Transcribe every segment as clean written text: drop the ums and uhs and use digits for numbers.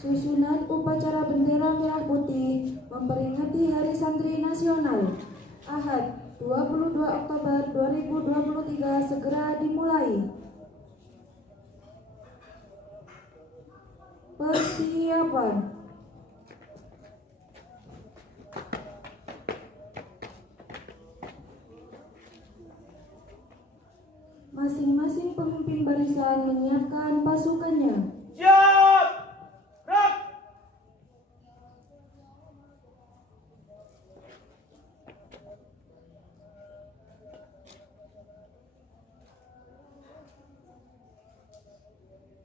Susunan upacara bendera merah putih memperingati Hari Santri Nasional Ahad 22 Oktober 2023 segera dimulai. Persiapan. Masing-masing pemimpin barisan menyiapkan pasukannya. Siap! Gerak!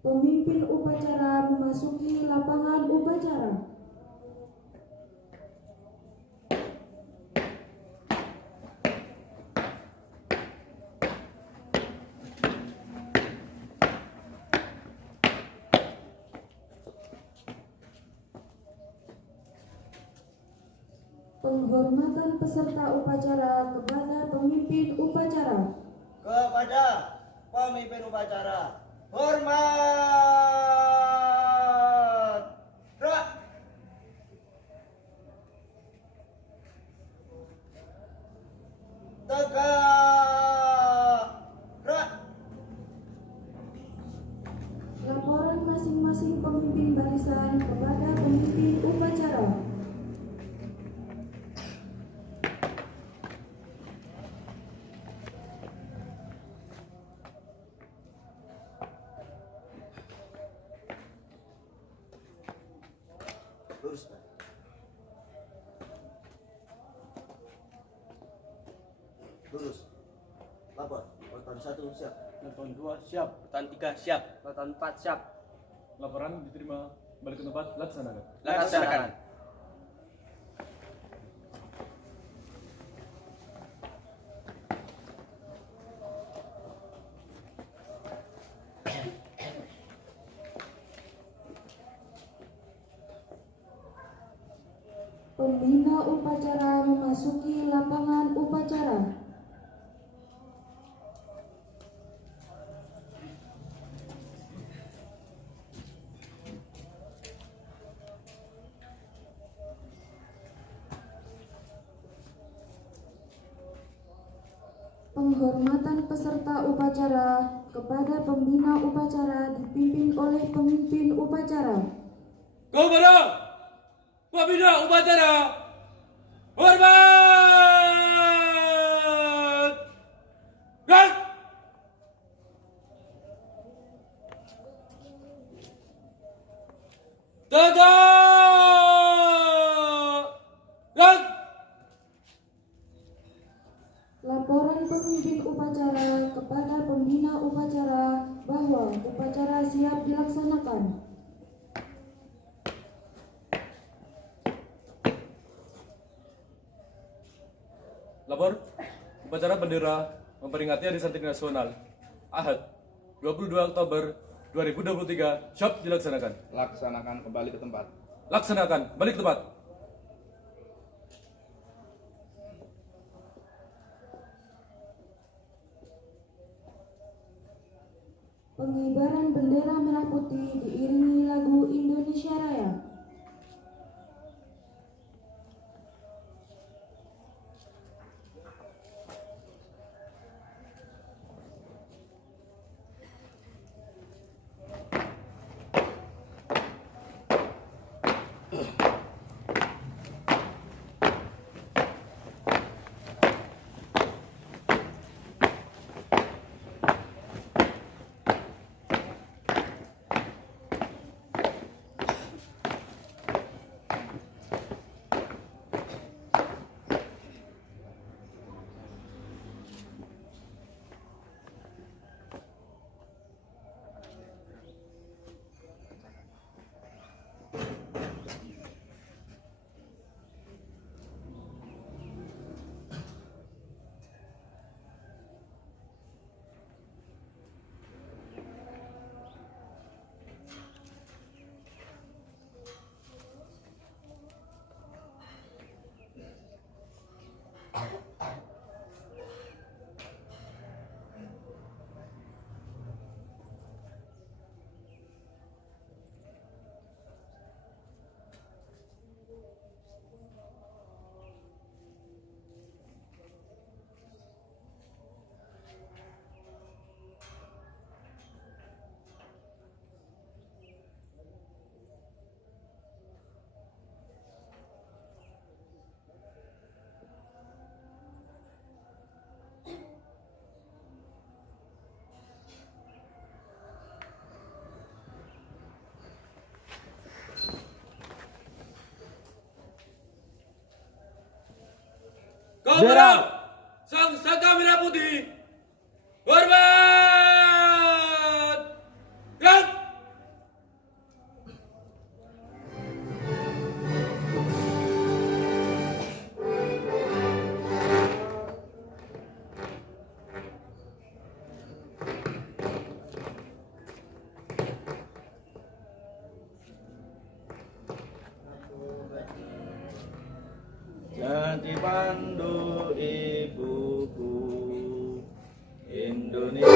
Pemimpin upacara memasuki lapangan upacara. Penghormatan peserta upacara kepada pemimpin upacara. Kepada pemimpin upacara, hormat. Gerak. Tegak. Gerak. Laporan masing-masing pemimpin barisan kepada pemimpin upacara. Lurus, Pak. Lurus. Lapor. Urutan 1 siap. Urutan 2 siap. Urutan 3 siap. Urutan 4 siap. Laporan diterima, balik ke tempat, laksanakan. Laksanakan. Pembina upacara memasuki lapangan upacara. Penghormatan peserta upacara kepada pembina upacara dipimpin oleh pemimpin upacara. Kepada pembina upacara, hormat! Gerak! Tegak! Gerak! Laporan pemimpin upacara kepada pembina upacara bahwa upacara siap dilaksanakan. Lapor, upacara bendera memperingati Hari Santri Nasional Ahad 22 Oktober 2023 siap dilaksanakan. Laksanakan kembali ke tempat. Laksanakan, balik ke tempat. Pengibaran bendera merah putih diiringi lagu Indonesia Raya. Kepada Sang Saka Merah Putih, hormat! Gerak! Jati pandu ibuku Indonesia.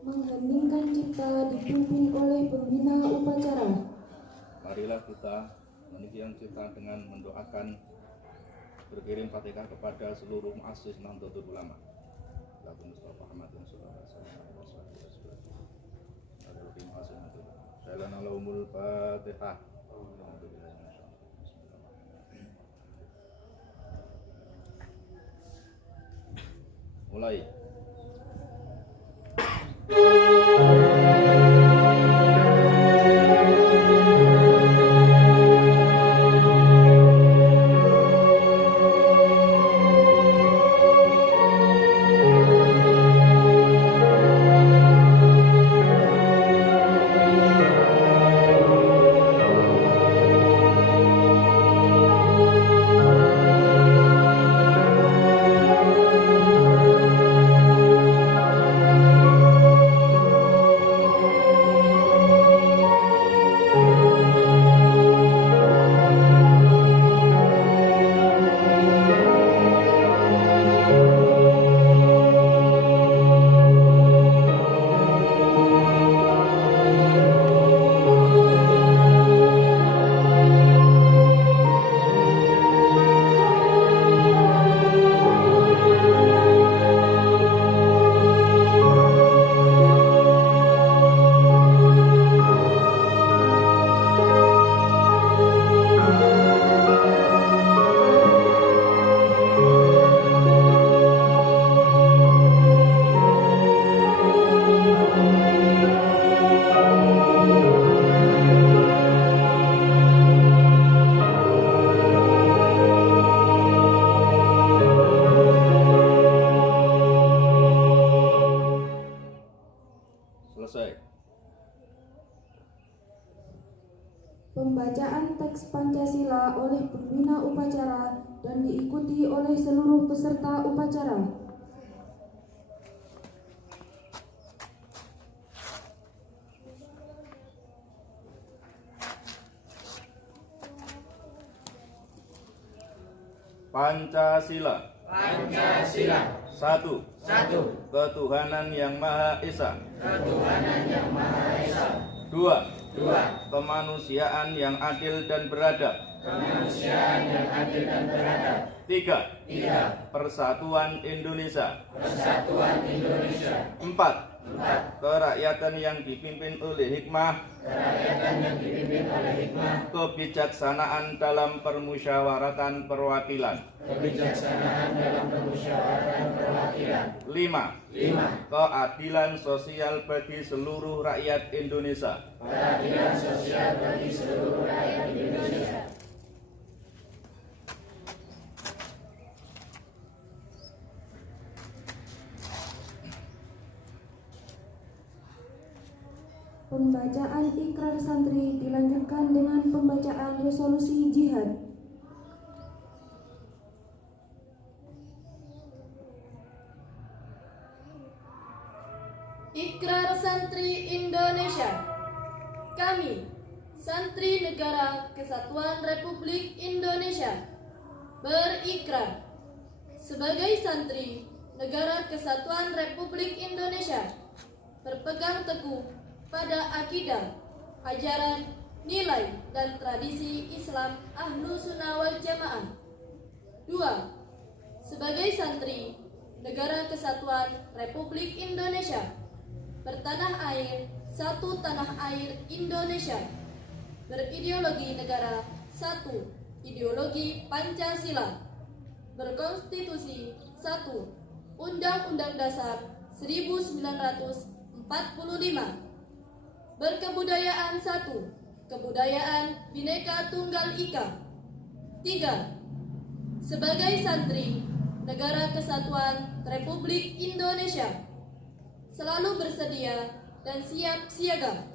Mengheningkan cipta dipimpin oleh pembina upacara. Marilah kita meninggikan cipta dengan mendoakan berkirim Fatihah kepada seluruh muassis Nahdlatul Ulama. Lagu Mustafa Ahmad yang sudah Jalan Allahumul Fatihah. Mulai. Selesai. Pembacaan teks Pancasila oleh pembina upacara dan diikuti oleh seluruh peserta upacara. Pancasila. Pancasila. Satu. Satu. Ketuhanan yang Maha Esa. Ketuhanan yang Maha Esa. Dua. Dua. Kemanusiaan yang adil dan beradab. Kemanusiaan yang adil dan beradab. Tiga. Tiga. Persatuan Indonesia. Persatuan Indonesia. Empat. Empat. Kerakyatan yang dipimpin oleh hikmah. Kerakyatan yang dipimpin oleh hikmah. Kebijaksanaan dalam permusyawaratan perwakilan. Kebijaksanaan dalam permusyawaratan perwakilan. Lima. Lima. Keadilan sosial bagi seluruh rakyat Indonesia. Keadilan sosial bagi seluruh rakyat Indonesia. Pembacaan ikrar santri dilanjutkan dengan pembacaan resolusi jihad. Ikrar Santri Indonesia. Kami, Santri Negara Kesatuan Republik Indonesia, berikrar sebagai Santri Negara Kesatuan Republik Indonesia, berpegang teguh pada akidah, ajaran, nilai, dan tradisi Islam Ahlu Sunnah wal Jamaah. 2. Sebagai Santri Negara Kesatuan Republik Indonesia, bertanah air, satu tanah air Indonesia, berideologi negara, satu ideologi Pancasila, berkonstitusi, satu Undang-Undang Dasar 1945, berkebudayaan, satu kebudayaan Bhinneka Tunggal Ika. 3. Sebagai Santri Negara Kesatuan Republik Indonesia, selalu bersedia dan siap siaga,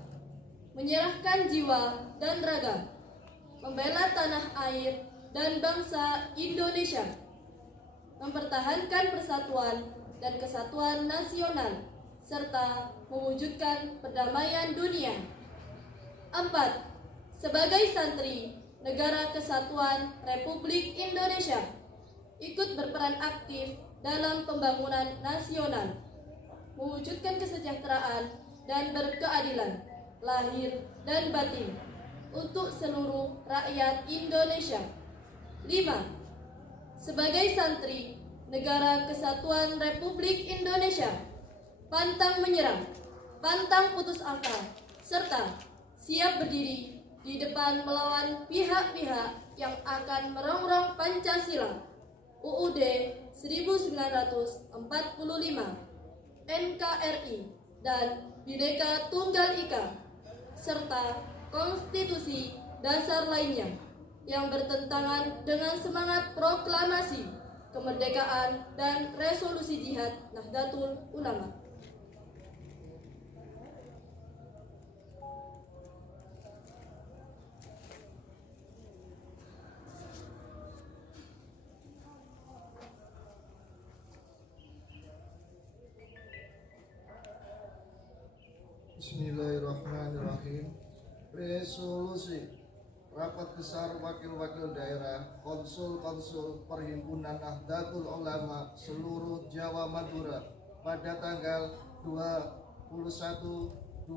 menyerahkan jiwa dan raga, membela tanah air dan bangsa Indonesia, mempertahankan persatuan dan kesatuan nasional, serta mewujudkan perdamaian dunia. 4. Sebagai Santri Negara Kesatuan Republik Indonesia, ikut berperan aktif dalam pembangunan nasional, mewujudkan kesejahteraan dan berkeadilan lahir dan batin untuk seluruh rakyat Indonesia. 5. Sebagai Santri Negara Kesatuan Republik Indonesia, pantang menyerah, pantang putus asa, serta siap berdiri di depan melawan pihak-pihak yang akan merongrong Pancasila, UUD 1945, NKRI, dan Bhinneka Tunggal Ika, serta konstitusi dasar lainnya yang bertentangan dengan semangat proklamasi kemerdekaan dan resolusi jihad Nahdlatul Ulama. Bismillahirrahmanirrahim. Resolusi Rapat Besar Wakil-Wakil Daerah Konsul-Konsul Perhimpunan Nahdlatul Ulama seluruh Jawa Madura pada tanggal 21-22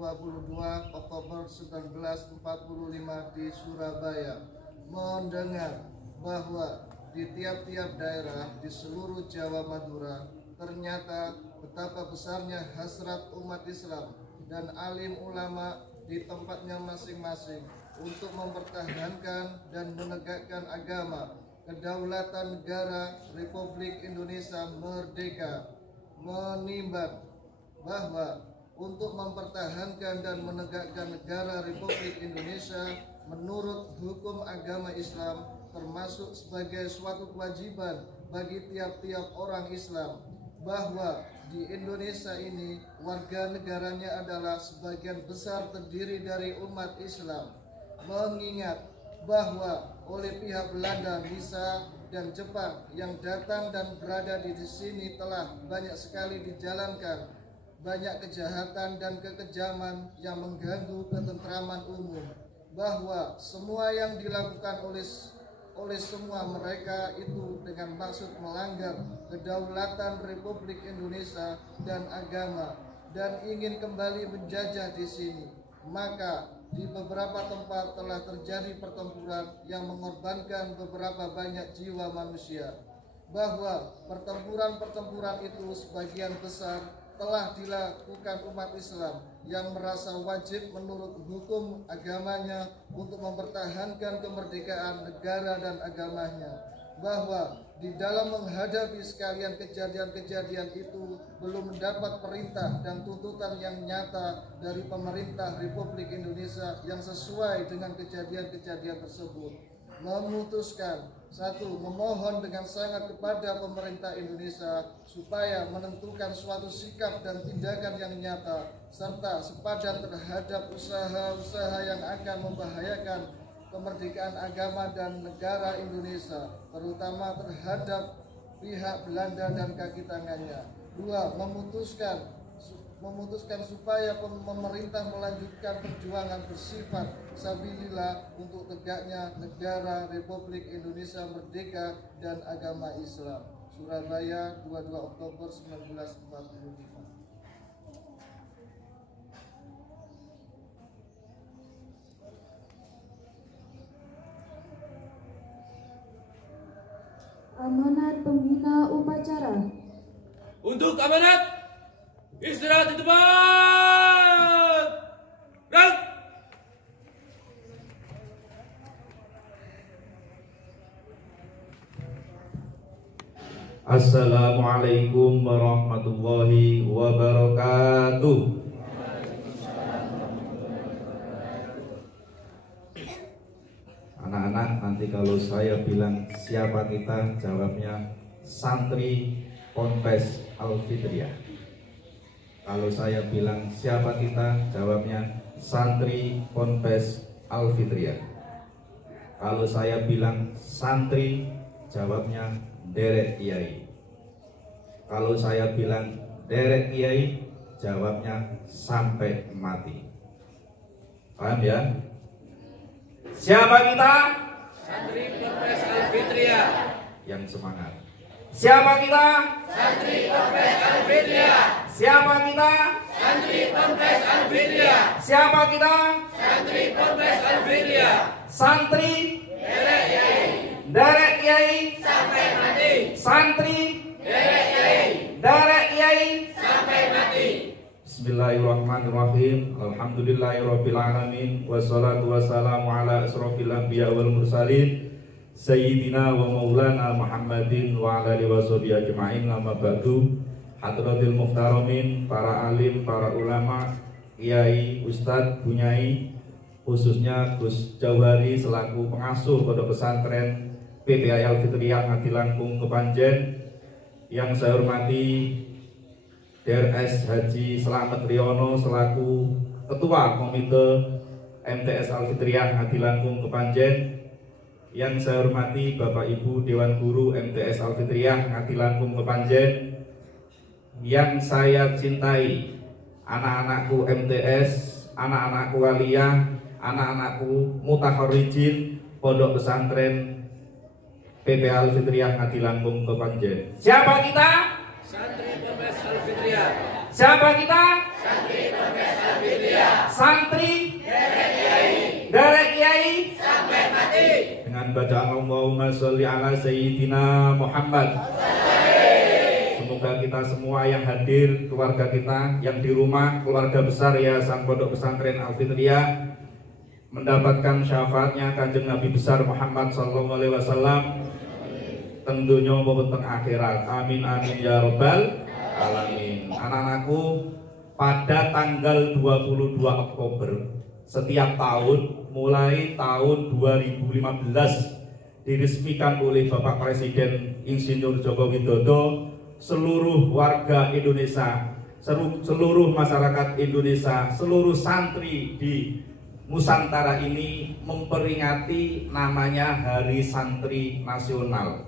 Oktober 1945 di Surabaya mendengar bahwa di tiap-tiap daerah di seluruh Jawa Madura ternyata betapa besarnya hasrat umat Islam dan alim ulama di tempatnya masing-masing untuk mempertahankan dan menegakkan agama, kedaulatan negara Republik Indonesia merdeka, menimbang bahwa untuk mempertahankan dan menegakkan negara Republik Indonesia menurut hukum agama Islam termasuk sebagai suatu kewajiban bagi tiap-tiap orang Islam, bahwa di Indonesia ini warga negaranya adalah sebagian besar terdiri dari umat Islam. mengingat bahwa oleh pihak Belanda, Nisa, dan Jepang yang datang dan berada di sini telah banyak sekali dijalankan banyak kejahatan dan kekejaman yang mengganggu ketentraman umum, bahwa semua yang dilakukan oleh semua mereka itu dengan maksud melanggar kedaulatan Republik Indonesia dan agama dan ingin kembali menjajah di sini. Maka di beberapa tempat telah terjadi pertempuran yang mengorbankan beberapa banyak jiwa manusia, bahwa pertempuran itu sebagian besar telah dilakukan umat Islam yang merasa wajib menurut hukum agamanya untuk mempertahankan kemerdekaan negara dan agamanya, bahwa di dalam menghadapi sekalian kejadian-kejadian itu belum mendapat perintah dan tuntutan yang nyata dari pemerintah Republik Indonesia yang sesuai dengan kejadian-kejadian tersebut. Memutuskan, satu, memohon dengan sangat kepada pemerintah Indonesia supaya menentukan suatu sikap dan tindakan yang nyata serta sepadan terhadap usaha-usaha yang akan membahayakan kemerdekaan agama dan negara Indonesia, terutama terhadap pihak Belanda dan kaki tangannya. Dua, memutuskan supaya pemerintah melanjutkan perjuangan bersifat sabilillah untuk tegaknya negara Republik Indonesia merdeka dan agama Islam. Surabaya, 22 Oktober 1945. Amanat pembina upacara. Untuk amanat, istirahat di tempat. Gerak. Assalamualaikum warahmatullahi wabarakatuh. Anak-anak, nanti kalau saya bilang siapa kita, jawabnya santri Ponpes Al-Fitriyah. Kalau saya bilang siapa kita, jawabnya santri Ponpes Al-Fitriyah. Kalau saya bilang santri, jawabnya derek kiai. Kalau saya bilang derek kiai, jawabnya sampai mati. Paham ya? Siapa kita? Santri Ponpes Al-Fitriyah. Yang semangat. Siapa kita? Santri Ponpes Al-Fitriyah. Siapa kita? Santri Ponpes Al-Fitriyah. Siapa kita? Santri Ponpes Al-Fitriyah. Santri Derek Kiai. derek kiai. Sampai mati. Santri Derek Kiai. derek kiai. Sampai mati. Bismillahirrahmanirrahim. Alhamdulillahirabbil alamin wassalatu wassalamu ala asrofil anbiya wal mursalin sayyidina wa maulana Muhammadin wa ala alihi washabihi ajma'in. Amma ba'du. Hadratil muhtaramin, para alim, para ulama, kiai, ustadz, bunyai, khususnya Gus Jauhari selaku pengasuh Pondok Pesantren PPI Al-Fitriyah Ngadi Langkung Kepanjen, yang saya hormati DRS Haji Slamet Riono selaku Ketua Komite MTS Al-Fitriyah Ngadi Langkung Kepanjen, yang saya hormati Bapak Ibu Dewan Guru MTS Al-Fitriyah Ngadi Langkung Kepanjen, yang saya cintai anak-anakku MTS, anak-anakku aliyah, anak-anakku mutakharijin Pondok Pesantren PPI Al-Fitriyah Ngadi Langkung Kepanjen. Siapa kita? Santri Ponpes Al-Fitriyah. Siapa kita? Santri Ponpes Al-Fitriyah. Santri Derek Kiai. derek kiai. Sampai mati. Dengan bacaan Allahumma sholli ala sayyidina Muhammad. Semoga kita semua yang hadir, keluarga kita yang di rumah, keluarga besar Yayasan Pondok Pesantren Al-Fitriyah, mendapatkan syafaatnya Kanjeng Nabi besar Muhammad sallallahu alaihi wasallam tentunya maupun teng akhirat. Amin amin ya rabbal alamin. Anak-anakku, pada tanggal 22 Oktober setiap tahun mulai tahun 2015 diresmikan oleh Bapak Presiden Insinyur Joko Widodo, seluruh warga Indonesia, seluruh masyarakat Indonesia, seluruh santri di Nusantara ini memperingati namanya Hari Santri Nasional.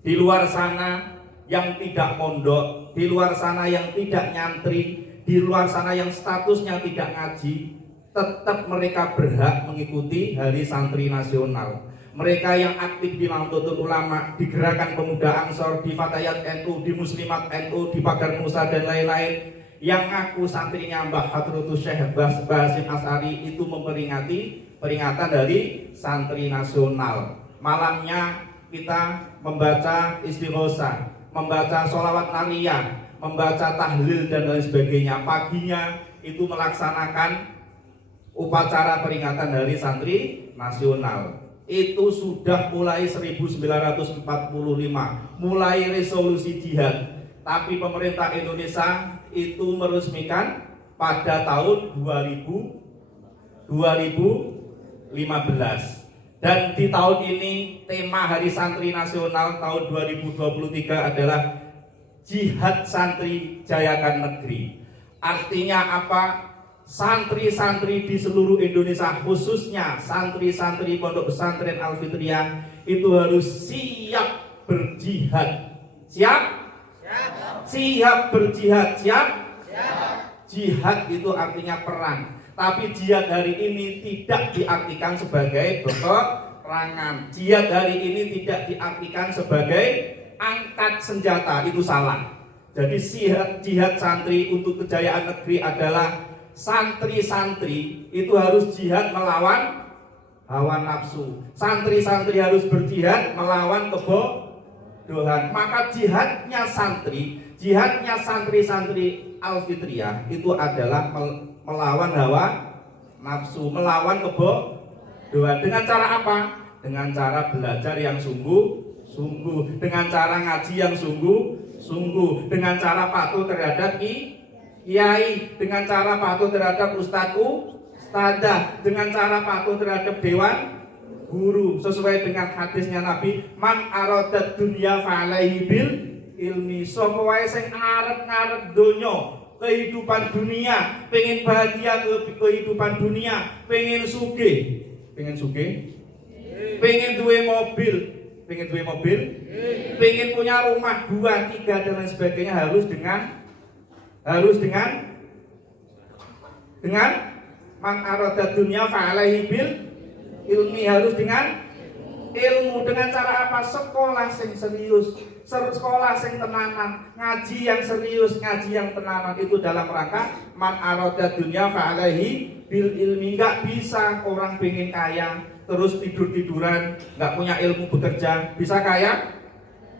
Di luar sana yang tidak mondok, di luar sana yang tidak nyantri, di luar sana yang statusnya tidak ngaji, tetap mereka berhak mengikuti Hari Santri Nasional. Mereka yang aktif di Nahdlatul Ulama, di Gerakan Pemuda Ansor, di Fatayat NU, di Muslimat NU, di Pagar Musa dan lain-lain, yang aku santrinya Mbah Hadratus Syekh Basim As'ari itu memperingati peringatan dari Santri Nasional. Malamnya kita membaca istighosah, membaca sholawat nariyah, membaca tahlil dan lain sebagainya. Paginya itu melaksanakan upacara peringatan Hari Santri Nasional. Itu sudah mulai 1945, mulai resolusi jihad. Tapi pemerintah Indonesia itu meresmikan pada tahun 2015. Dan di tahun ini tema Hari Santri Nasional tahun 2023 adalah Jihad Santri Jayakan Negeri. Artinya apa? Santri-santri di seluruh Indonesia, khususnya santri-santri Pondok Pesantren Al-Fitriyah, itu harus siap berjihad. Siap? Siap berjihad. Siap? Jihad itu artinya perang. Tapi jihad hari ini tidak diartikan sebagai peperangan. Jihad hari ini tidak diartikan sebagai angkat senjata. Itu salah. Jadi jihad santri untuk kejayaan negeri adalah santri-santri itu harus jihad melawan hawa nafsu. Santri-santri harus berjihad melawan kebodohan. Maka jihadnya santri-santri Al-Fitriyah itu adalah melawan hawa nafsu, melawan kebodohan. Dengan cara apa? Dengan cara belajar yang sungguh-sungguh, dengan cara ngaji yang sungguh-sungguh, dengan cara patuh terhadap kiai, dengan cara patuh terhadap ustadzah, dengan cara patuh terhadap dewan guru, sesuai dengan hadisnya Nabi, man aradat dunya fa'alaihi bil ilmi. Sapa wae sing arep-arep donya, kehidupan dunia, pengen bahagia kehidupan dunia, pengen sugih, pengen duwe mobil, pengen punya rumah 2, 3 dan lain sebagainya, harus dengan man arada dunya fa'alaihi bil ilmi, harus dengan ilmu. Dengan cara apa? Sekolah sing serius, sekolah sing tenanan, ngaji yang serius, ngaji yang tenanan, itu dalam rangka man arada dunya fa'alaihi bil ilmi. Nggak bisa orang pengen kaya terus tidur-tiduran, nggak punya ilmu bekerja, bisa kaya?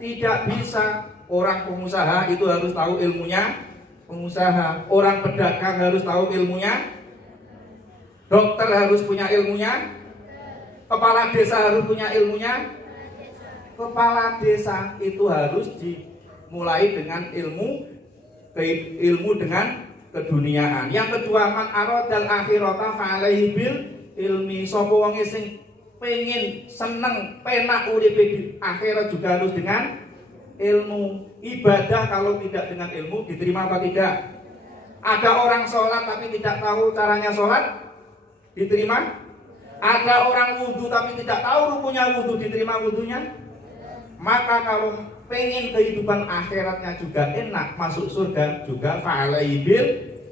Tidak bisa. Orang pengusaha itu harus tahu ilmunya pengusaha, orang pedagang harus tahu ilmunya, dokter harus punya ilmunya, kepala desa harus punya ilmunya. Kepala desa itu harus dimulai dengan ilmu dengan keduniaan. Yang kedua, man aradal akhirata fa'alaihi bil ilmi. Sapa wong sing pengen seneng penak uripe di akhirat juga harus dengan ilmu. Ibadah kalau tidak dengan ilmu diterima apa tidak? Ada orang sholat tapi tidak tahu caranya sholat, diterima? Ada orang wudhu tapi tidak tahu rukunnya wudhu, diterima wudhunya? Maka kalau pengen kehidupan akhiratnya juga enak, masuk surga juga fa'alaihi bil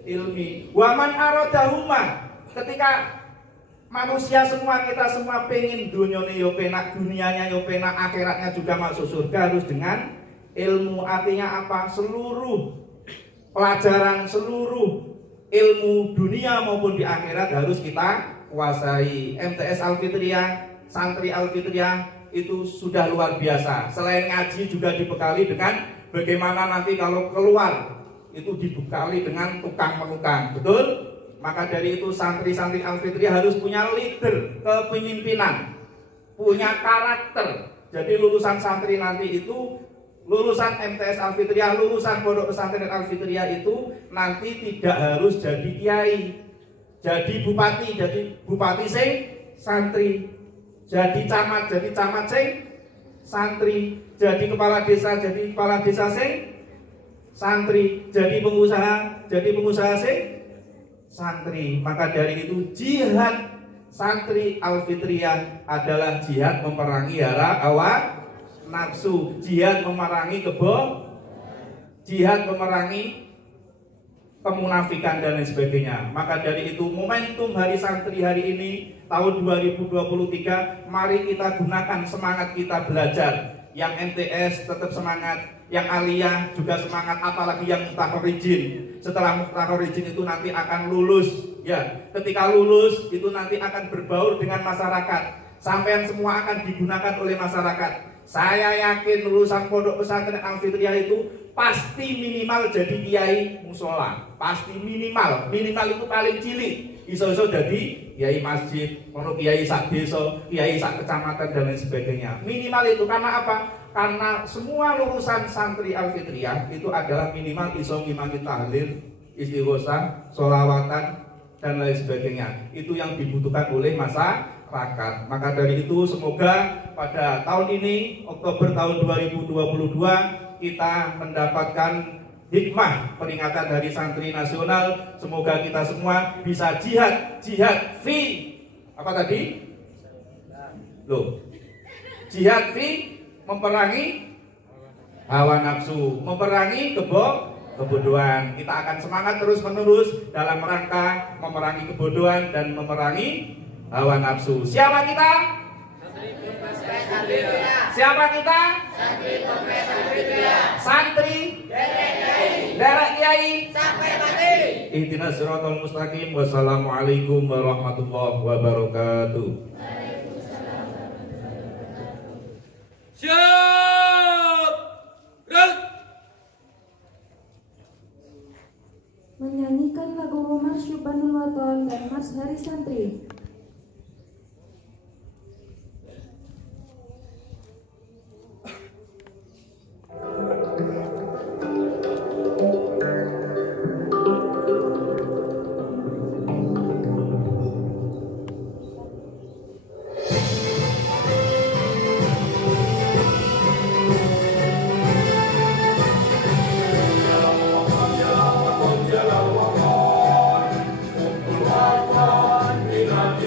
ilmi. Waman aradahuma, ketika manusia semua, kita semua pengen dunyane yo penak, dunianya yo penak, akhiratnya juga masuk surga, harus dengan ilmu. Artinya apa? Seluruh pelajaran, seluruh ilmu dunia maupun di akhirat harus kita kuasai. MTS Al-Fitriyah, santri Al-Fitriyah itu sudah luar biasa. Selain ngaji juga dibekali dengan bagaimana nanti kalau keluar itu dibekali dengan tukang menukang. Betul? Maka dari itu santri-santri Al-Fitriyah harus punya leader, kepemimpinan, punya karakter. Jadi lulusan santri nanti itu, lulusan MTS Al-Fitriyah, lulusan Pondok Pesantren Al-Fitriyah itu nanti tidak harus jadi kiai, jadi bupati sing santri, jadi camat sing santri, jadi kepala desa sing santri, jadi pengusaha sing santri. Maka dari itu jihad santri Al-Fitriyah adalah jihad memerangi hawa nafsu, jihad memerangi jihad memerangi kemunafikan dan lain sebagainya. Maka dari itu momentum Hari Santri hari ini tahun 2023, mari kita gunakan semangat kita belajar. Yang MTS tetap semangat, yang aliyah juga semangat, apalagi yang mutakhrijin. Setelah mutakhrijin itu nanti akan lulus, ya. Ketika lulus itu nanti akan berbaur dengan masyarakat. Sampean semua akan digunakan oleh masyarakat. Saya yakin lulusan pondok pesantren Al-Fitriyah itu pasti minimal jadi kiai musola. Pasti minimal itu paling cilik. Iso-iso jadi kiai masjid, kiai sak desa, kiai sak kecamatan dan lain sebagainya. Minimal itu karena apa? Karena semua lulusan santri Al-Fitriyah itu adalah minimal iso ngimami tahlil, istighosah, sholawatan dan lain sebagainya. Itu yang dibutuhkan oleh masyarakat. Maka dari itu semoga pada tahun ini, Oktober tahun 2022, kita mendapatkan hikmah peringatan Hari Santri Nasional. Semoga kita semua bisa jihad fi apa tadi? Jihad fi memerangi hawa nafsu, memerangi kebodohan. Kita akan semangat terus menerus dalam rangka memerangi kebodohan dan memerangi hawa nafsu. Siapa kita? Siapa kita? Santri derek kiai sampai mati. Ihdinas siratal mustaqim. Wassalamualaikum warahmatullahi wabarakatuh. Siap. Gerak. Menyanyikan lagu Mars Syubanul Waton dan Mars Hari Santri. Bila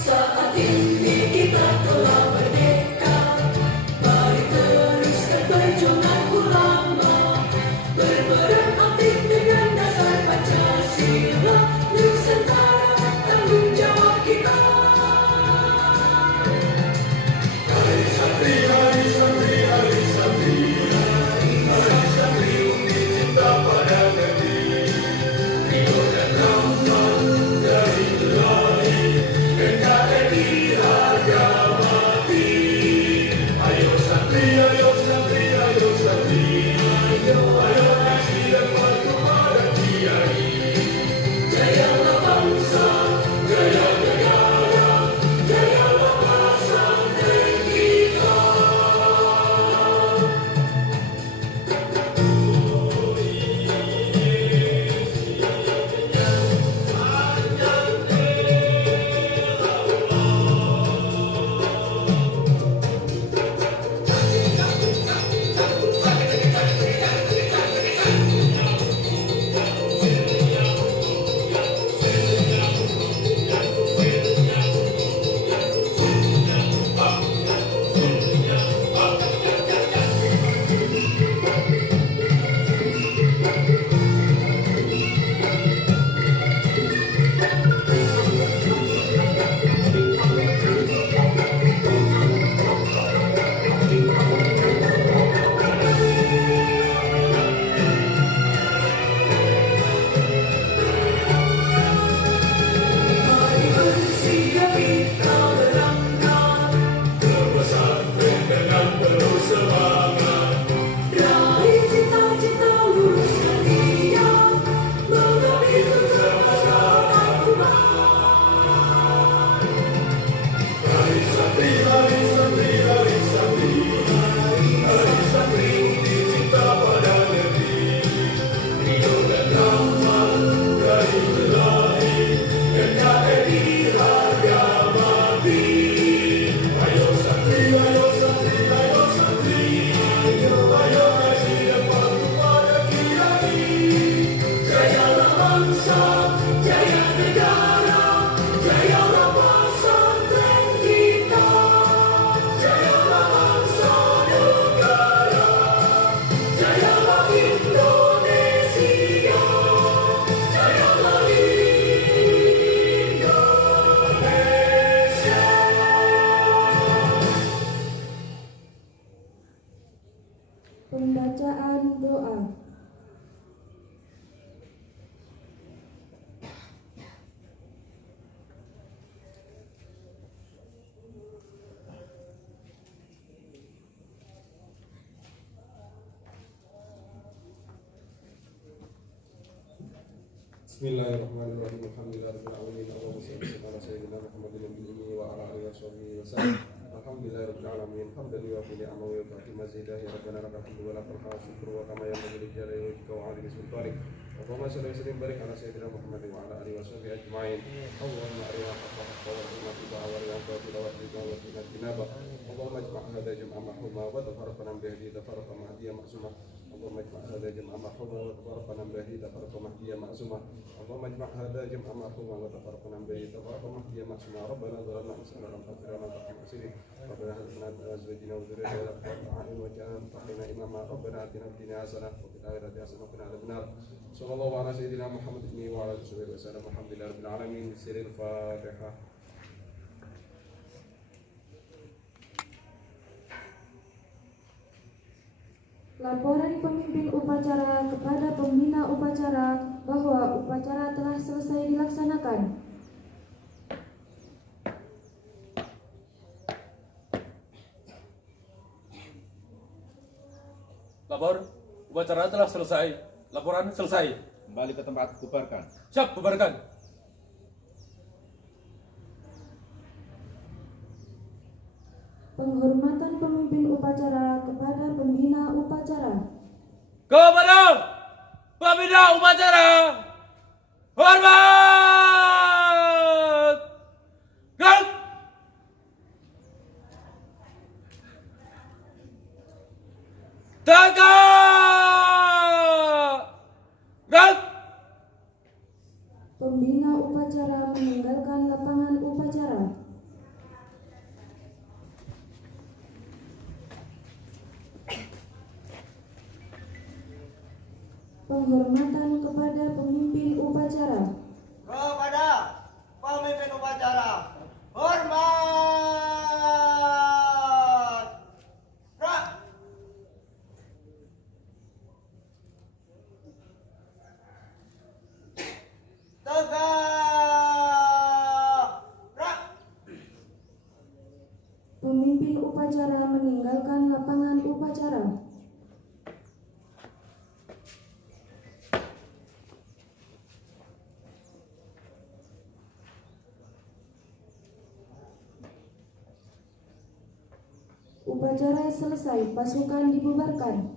Saat ini kita telah merdeka, mari teruskan perjuangan ulama, berperan aktif dengan dasar Pancasila, Nusantara tanggung jawab kita. Hari santri, hari santri, hari santri, hari santri undi cinta pada negeri, ridho dan rahmat dari Ilahi, NKRI harga mati. Ayo santri, ayo santri, ayo santri, ayo kasih dan patuh pada Kiai. Jayalah bangsa, jaya negara, jayalah pesantren kita. Mari bersiap kita berangkat ke pesantren dengan penuh semangat, raih cita-cita luruskan niat, mengabdi untuk masyarakat umat. Hari santri, hari santri, hari santri, hari santri undi cinta pada negeri, ridho dan rahmat dari Ilahi, NKRI harga mati. Ayo santri, ayo santri, ayo santri, ayo kasih dan patuh pada Kiai. Jayalah bangsa, jaya negara, jayalah pesantren kita. Jayalah bangsa negara, jayalah Indonesia, jayalah Indonesia. Pembacaan doa. Bismillahirrahmanirrahim. Alhamdulillahirabbil alamin. Allahumma shalli ala sayyidina Muhammadin nabiyyi wa ala alihi washabihi wasallam. Alhamdulillahirabbil alamin. Hamdan yuwafi ni'amahu wa yukafi mazidah. Ya rabbana lakal hamdu wa lakal syukru wa kama yanbaghi li jalali wajhika wa 'azimi sultanik. Allahumma shalli wa sallim barik ala sayyidina Muhammadin wa ala alihi washabihi ajma'in. Allahumma arina haqqa haqqa wa arina tiba'a wa arina batila wa arina wa arina tinaba. Allahumma ijma' hadha jam'a mahmuma wa tafarraqna bihi tafarraqa mahdiyya ma'sumah. اللهم اجمع هذا جمعا مرحوما وتفرقنا به تفرقا مهديا معصوما. اللهم اجمع هذا جمعا مرحوما وتفرقنا به تفرقا مهديا معصوما. ربنا ظلمنا انفسنا لم تغفر لنا وترحمنا سيدي. ربنا هب لنا من ازواجنا وذريتنا قرة اعين واجعلنا للمتقين اماما. ربنا اتنا في الدنيا حسنه وفي الاخره حسنه وقنا عذاب النار. صلى الله على سيدنا محمد وعلى اله وصحبه وسلم. الحمد لله رب العالمين. بسر الفاتحه. Laporan pemimpin upacara kepada pembina upacara bahwa upacara telah selesai dilaksanakan. Lapor, upacara telah selesai. Laporan selesai. Kembali ke tempat, bubarkan. Siap, bubarkan. Penghormatan pemimpin upacara kepada pembina upacara. Kepada pembina upacara, hormat! Pembina upacara meninggalkan lapangan upacara. Penghormatan kepada pemimpin upacara. Kepada pemimpin upacara. Hormat. Gerak. Tegak. Gerak. Pemimpin upacara meninggalkan lapangan upacara. Upacara selesai, pasukan dibubarkan.